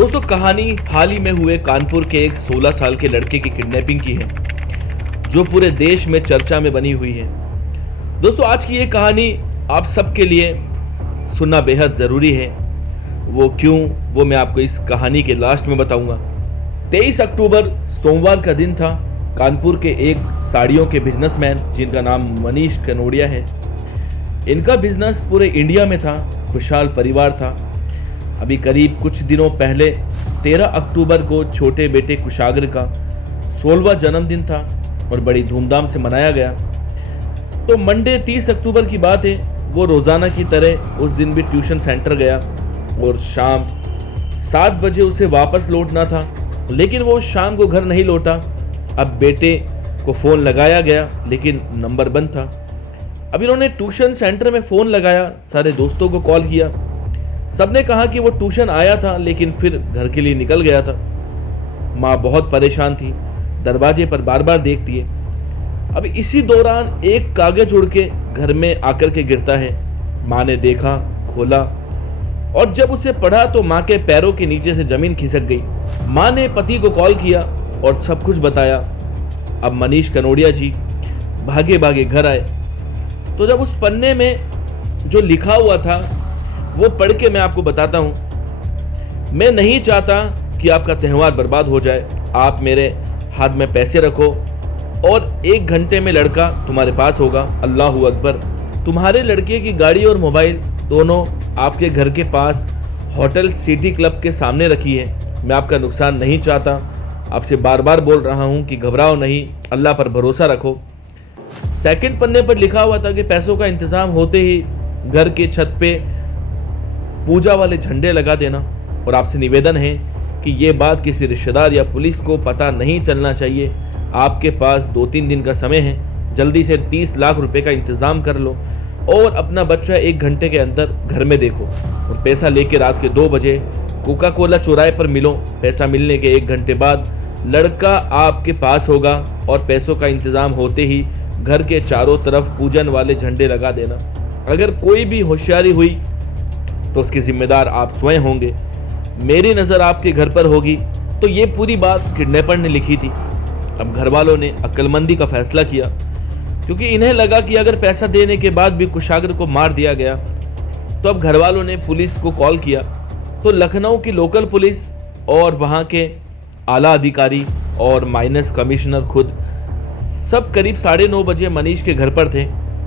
दोस्तों कहानी हाल ही में हुए कानपुर के एक 16 साल के लड़के की किडनैपिंग की है, जो पूरे देश में चर्चा में बनी हुई है। दोस्तों आज की ये कहानी आप सबके लिए सुनना बेहद ज़रूरी है। वो क्यों, वो मैं आपको इस कहानी के लास्ट में बताऊंगा। 23 अक्टूबर सोमवार का दिन था। कानपुर के एक साड़ियों के बिजनेसमैन जिनका नाम मनीष कनोडिया है, इनका बिजनेस पूरे इंडिया में था, खुशहाल परिवार था। अभी करीब कुछ दिनों पहले 13 अक्टूबर को छोटे बेटे कुशाग्र का 16वां जन्मदिन था और बड़ी धूमधाम से मनाया गया। तो मंडे 30 अक्टूबर की बात है, वो रोज़ाना की तरह उस दिन भी ट्यूशन सेंटर गया और शाम 7 बजे उसे वापस लौटना था, लेकिन वो शाम को घर नहीं लौटा। अब बेटे को फ़ोन लगाया गया लेकिन नंबर बंद था। अब इन्होंने ट्यूशन सेंटर में फ़ोन लगाया, सारे दोस्तों को कॉल किया। सबने कहा कि वो ट्यूशन आया था लेकिन फिर घर के लिए निकल गया था। माँ बहुत परेशान थी, दरवाजे पर बार बार देखती है। अब इसी दौरान एक कागज उड़ के घर में आकर के गिरता है। माँ ने देखा, खोला और जब उसे पढ़ा तो माँ के पैरों के नीचे से जमीन खिसक गई। माँ ने पति को कॉल किया और सब कुछ बताया। अब मनीष कनोडिया जी भागे भागे घर आए तो जब उस पन्ने में जो लिखा हुआ था वो पढ़ के मैं आपको बताता हूँ। मैं नहीं चाहता कि आपका त्यौहार बर्बाद हो जाए। आप मेरे हाथ में पैसे रखो और 1 घंटे में लड़का तुम्हारे पास होगा। अल्लाहू अकबर। तुम्हारे लड़के की गाड़ी और मोबाइल दोनों आपके घर के पास होटल सिटी क्लब के सामने रखी है। मैं आपका नुकसान नहीं चाहता। आपसे बार बार बोल रहा हूँ कि घबराओ नहीं, अल्लाह पर भरोसा रखो। सेकंड पन्ने पर लिखा हुआ था कि पैसों का इंतजाम होते ही घर के छत पे पूजा वाले झंडे लगा देना और आपसे निवेदन है कि ये बात किसी रिश्तेदार या पुलिस को पता नहीं चलना चाहिए। आपके पास 2-3 दिन का समय है, जल्दी से 30 लाख रुपए का इंतजाम कर लो और अपना बच्चा 1 घंटे के अंदर घर में देखो और पैसा लेके रात के 2 बजे कोका कोला चौराहे पर मिलो। पैसा मिलने के 1 घंटे बाद लड़का आपके पास होगा और पैसों का इंतजाम होते ही घर के चारों तरफ पूजन वाले झंडे लगा देना। अगर कोई भी होशियारी हुई तो उसके जिम्मेदार आप स्वयं होंगे। मेरी नज़र आपके घर पर होगी। तो ये पूरी बात किडनैपर ने लिखी थी। अब घर वालों ने अक्लमंदी का फैसला किया, क्योंकि इन्हें लगा कि अगर पैसा देने के बाद भी कुशाग्र को मार दिया गया तो अब घर वालों ने पुलिस को कॉल किया। तो लखनऊ की लोकल पुलिस और वहाँ के आला अधिकारी और माइनस कमिश्नर खुद सब करीब 9:30 बजे मनीष के घर पर थे।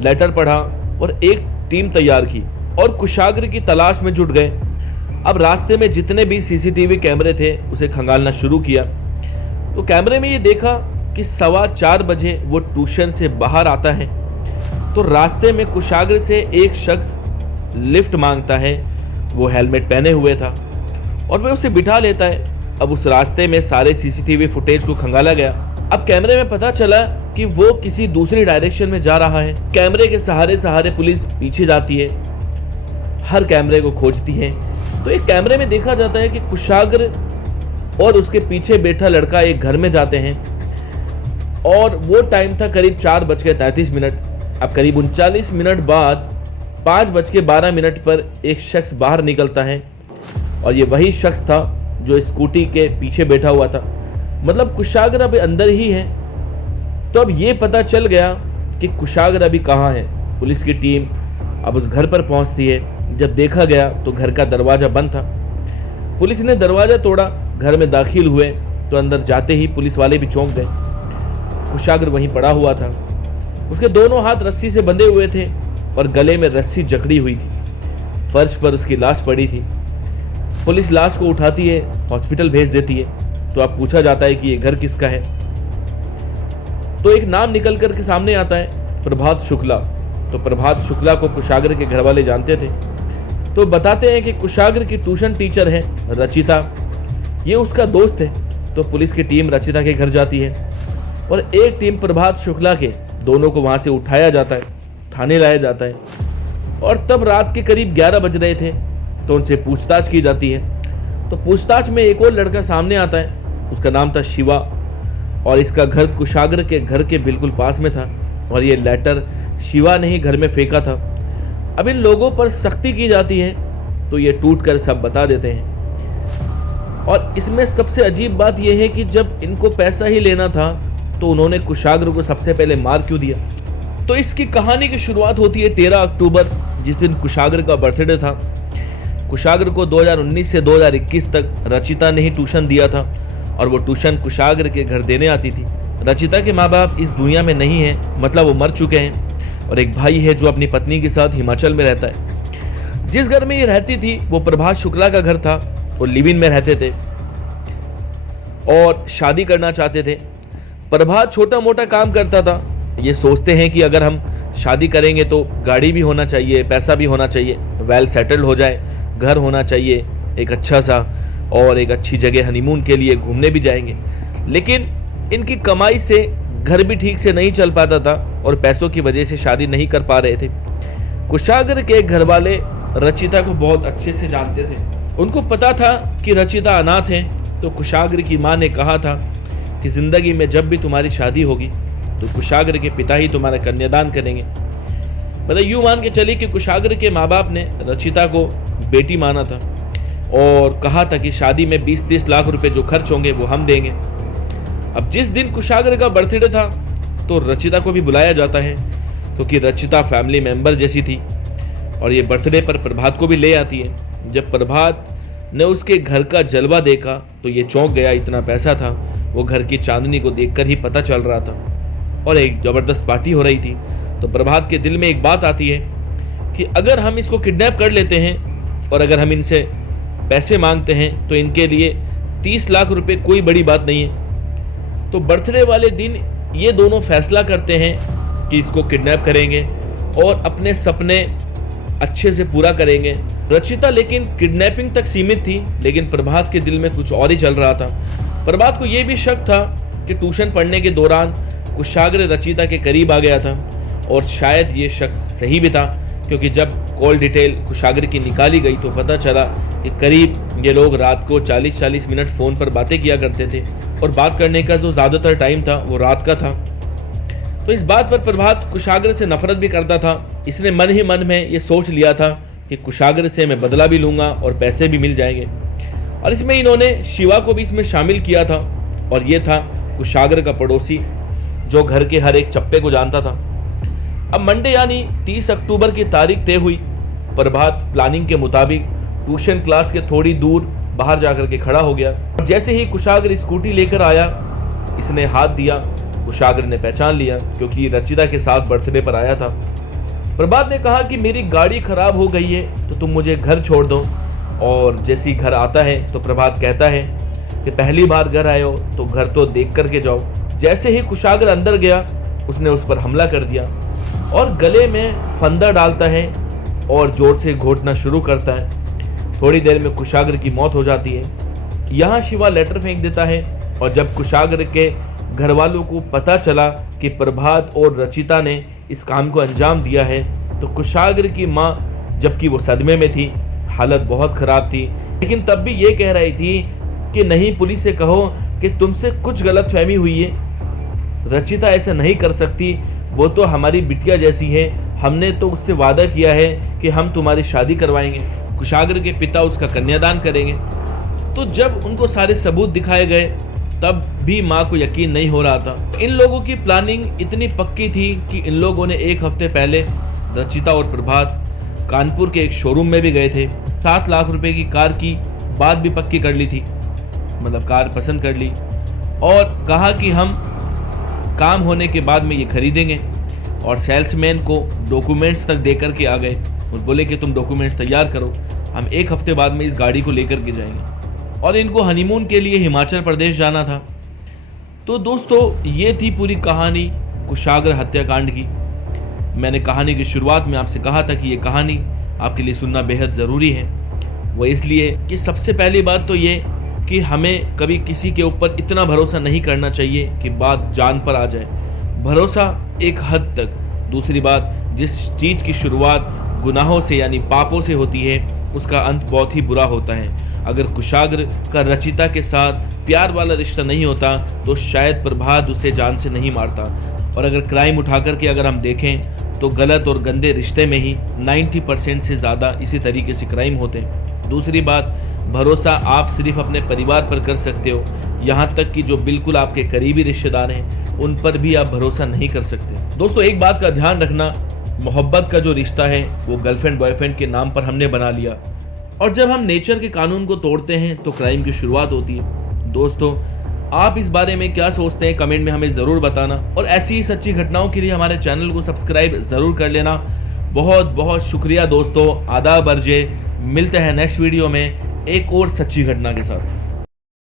लेटर पढ़ा और एक टीम तैयार की और कुशाग्र की तलाश में जुट गए। अब रास्ते में जितने भी सीसीटीवी कैमरे थे उसे खंगालना शुरू किया तो कैमरे में ये देखा कि 4:15 बजे वो ट्यूशन से बाहर आता है तो रास्ते में कुशाग्र से एक शख्स लिफ्ट मांगता है। वो हेलमेट पहने हुए था और वह उसे बिठा लेता है। अब उस रास्ते में सारे सीसीटीवी फुटेज को खंगाला गया। अब कैमरे में पता चला कि वो किसी दूसरी डायरेक्शन में जा रहा है। कैमरे के सहारे सहारे पुलिस पीछे जाती है, हर कैमरे को खोजती है। तो एक कैमरे में देखा जाता है कि कुशाग्र और उसके पीछे बैठा लड़का एक घर में जाते हैं और वो टाइम था करीब 4:33। अब करीब 39 मिनट बाद 5:12 पर एक शख्स बाहर निकलता है और ये वही शख्स था जो स्कूटी के पीछे बैठा हुआ था। मतलब कुशाग्र अभी अंदर ही है। तो अब ये पता चल गया कि कुशाग्र अभी कहाँ है। पुलिस की टीम अब उस घर पर पहुंचती है। जब देखा गया तो घर का दरवाज़ा बंद था। पुलिस ने दरवाज़ा तोड़ा, घर में दाखिल हुए तो अंदर जाते ही पुलिस वाले भी चौंक गए। कुशाग्र वहीं पड़ा हुआ था। उसके दोनों हाथ रस्सी से बंधे हुए थे और गले में रस्सी जकड़ी हुई थी। फर्श पर उसकी लाश पड़ी थी। पुलिस लाश को उठाती है, हॉस्पिटल भेज देती है। तो अब पूछा जाता है कि ये घर किसका है। तो एक नाम निकल कर के सामने आता है, प्रभात शुक्ला। तो प्रभात शुक्ला को कुशाग्र के घर वाले जानते थे। तो बताते हैं कि कुशाग्र की ट्यूशन टीचर है रचिता, ये उसका दोस्त है। तो पुलिस की टीम रचिता के घर जाती है और एक टीम प्रभात शुक्ला के, दोनों को वहाँ से उठाया जाता है, थाने लाया जाता है। और तब रात के करीब 11 बज रहे थे तो उनसे पूछताछ की जाती है। तो पूछताछ में एक और लड़का सामने आता है, उसका नाम था शिवा और इसका घर कुशाग्र के घर के बिल्कुल पास में था और ये लेटर शिवा ने ही घर में फेंका था। अब इन लोगों पर सख्ती की जाती है तो ये टूट कर सब बता देते हैं। और इसमें सबसे अजीब बात यह है कि जब इनको पैसा ही लेना था तो उन्होंने कुशाग्र को सबसे पहले मार क्यों दिया। तो इसकी कहानी की शुरुआत होती है 13 अक्टूबर, जिस दिन कुशाग्र का बर्थडे था। कुशाग्र को 2019 से 2021 तक रचिता ने ही ट्यूशन दिया था और वो ट्यूशन कुशाग्र के घर देने आती थी। रचिता के माँ बाप इस दुनिया में नहीं है, मतलब वो मर चुके हैं, और एक भाई है जो अपनी पत्नी के साथ हिमाचल में रहता है। जिस घर में ये रहती थी वो प्रभात शुक्ला का घर था। वो लिव इन में रहते थे और शादी करना चाहते थे। प्रभात छोटा मोटा काम करता था। ये सोचते हैं कि अगर हम शादी करेंगे तो गाड़ी भी होना चाहिए, पैसा भी होना चाहिए, वेल सेटल्ड हो जाए, घर होना चाहिए एक अच्छा सा, और एक अच्छी जगह हनीमून के लिए घूमने भी जाएंगे। लेकिन इनकी कमाई से घर भी ठीक से नहीं चल पाता था और पैसों की वजह से शादी नहीं कर पा रहे थे। कुशाग्र के घर वाले रचिता को बहुत अच्छे से जानते थे। उनको पता था कि रचिता अनाथ है, तो कुशाग्र की माँ ने कहा था कि जिंदगी में जब भी तुम्हारी शादी होगी तो कुशाग्र के पिता ही तुम्हारा कन्यादान करेंगे। मतलब यूं मान के चलिए कि कुशाग्र के माँ बाप ने रचिता को बेटी माना था और कहा था कि शादी में 20-30 लाख रुपए जो खर्च होंगे वो हम देंगे। अब जिस दिन कुशाग्र का बर्थडे था तो रचिता को भी बुलाया जाता है, क्योंकि रचिता फैमिली मेंबर जैसी थी और ये बर्थडे पर प्रभात को भी ले आती है। जब प्रभात ने उसके घर का जलवा देखा तो ये चौंक गया। इतना पैसा था, वो घर की चांदनी को देखकर ही पता चल रहा था और एक जबरदस्त पार्टी हो रही थी। तो प्रभात के दिल में एक बात आती है कि अगर हम इसको किडनैप कर लेते हैं और अगर हम इनसे पैसे मांगते हैं तो इनके लिए 30 लाख रुपए कोई बड़ी बात नहीं है। तो बर्थडे वाले दिन ये दोनों फैसला करते हैं कि इसको किडनैप करेंगे और अपने सपने अच्छे से पूरा करेंगे। रचिता लेकिन किडनैपिंग तक सीमित थी, लेकिन प्रभात के दिल में कुछ और ही चल रहा था। प्रभात को यह भी शक था कि ट्यूशन पढ़ने के दौरान कुशाग्र रचिता के करीब आ गया था और शायद ये शक सही भी था, क्योंकि जब कॉल डिटेल कुशाग्र की निकाली गई तो पता चला कि करीब ये लोग रात को 40-40 मिनट फ़ोन पर बातें किया करते थे और बात करने का जो ज़्यादातर टाइम था वो रात का था। तो इस बात पर प्रभात कुशाग्र से नफरत भी करता था। इसने मन ही मन में ये सोच लिया था कि कुशाग्र से मैं बदला भी लूँगा और पैसे भी मिल जाएंगे। और इसमें इन्होंने शिवा को भी इसमें शामिल किया था, और ये था कुशाग्र का पड़ोसी जो घर के हर एक चप्पे को जानता था। अब मंडे यानी 30 अक्टूबर की तारीख तय हुई। प्रभात प्लानिंग के मुताबिक ट्यूशन क्लास के थोड़ी दूर बाहर जाकर के खड़ा हो गया। जैसे ही कुशाग्र स्कूटी लेकर आया, इसने हाथ दिया। कुशाग्र ने पहचान लिया, क्योंकि रचिता के साथ बर्थडे पर आया था। प्रभात ने कहा कि मेरी गाड़ी खराब हो गई है तो तुम मुझे घर छोड़ दो। और जैसे ही घर आता है तो प्रभात कहता है कि पहली बार घर आए हो तो घर तो देख करके जाओ। जैसे ही कुशाग्र अंदर गया उसने उस पर हमला कर दिया और गले में फंदा डालता है और जोर से घोटना शुरू करता है। थोड़ी देर में कुशाग्र की मौत हो जाती है। यहाँ शिवा लेटर फेंक देता है और जब कुशाग्र के घर वालों को पता चला कि प्रभात और रचिता ने इस काम को अंजाम दिया है तो कुशाग्र की माँ, जबकि वो सदमे में थी, हालत बहुत ख़राब थी, लेकिन तब भी ये कह रही थी कि नहीं, पुलिस से कहो कि तुमसे कुछ गलतफहमी हुई है। रचिता ऐसा नहीं कर सकती, वो तो हमारी बिटिया जैसी है, हमने तो उससे वादा किया है कि हम तुम्हारी शादी करवाएंगे, कुशाग्र के पिता उसका कन्यादान करेंगे। तो जब उनको सारे सबूत दिखाए गए तब भी माँ को यकीन नहीं हो रहा था। इन लोगों की प्लानिंग इतनी पक्की थी कि इन लोगों ने एक हफ्ते पहले रचिता और प्रभात कानपुर के एक शोरूम में भी गए थे। 7 लाख रुपए की कार की बात भी पक्की कर ली थी, मतलब कार पसंद कर ली और कहा कि हम काम होने के बाद में ये खरीदेंगे। और सेल्समैन को डॉक्यूमेंट्स तक दे करके आ गए और बोले कि तुम डॉक्यूमेंट्स तैयार करो, हम एक हफ्ते बाद में इस गाड़ी को लेकर के जाएंगे। और इनको हनीमून के लिए हिमाचल प्रदेश जाना था। तो दोस्तों, ये थी पूरी कहानी कुशाग्र हत्याकांड की। मैंने कहानी की शुरुआत में आपसे कहा था कि ये कहानी आपके लिए सुनना बेहद ज़रूरी है। वो इसलिए कि सबसे पहली बात तो ये कि हमें कभी किसी के ऊपर इतना भरोसा नहीं करना चाहिए कि बात जान पर आ जाए। भरोसा एक हद तक। दूसरी बात, जिस चीज़ की शुरुआत गुनाहों से यानी पापों से होती है उसका अंत बहुत ही बुरा होता है। अगर कुशाग्र का रचिता के साथ प्यार वाला रिश्ता नहीं होता तो शायद प्रभात उसे जान से नहीं मारता। और अगर क्राइम उठा करके अगर हम देखें तो गलत और गंदे रिश्ते में ही 90% से ज़्यादा इसी तरीके से क्राइम होते हैं। दूसरी बात, भरोसा आप सिर्फ अपने परिवार पर कर सकते हो, यहाँ तक कि जो बिल्कुल आपके करीबी रिश्तेदार हैं उन पर भी आप भरोसा नहीं कर सकते। दोस्तों एक बात का ध्यान रखना, मोहब्बत का जो रिश्ता है वो गर्लफ्रेंड बॉयफ्रेंड के नाम पर हमने बना लिया, और जब हम नेचर के कानून को तोड़ते हैं तो क्राइम की शुरुआत होती है। दोस्तों आप इस बारे में क्या सोचते हैं कमेंट में हमें ज़रूर बताना, और ऐसी ही सच्ची घटनाओं के लिए हमारे चैनल को सब्सक्राइब ज़रूर कर लेना। बहुत बहुत शुक्रिया दोस्तों, आदाब अर्जे। मिलते हैं नेक्स्ट वीडियो में एक और सच्ची घटना के साथ।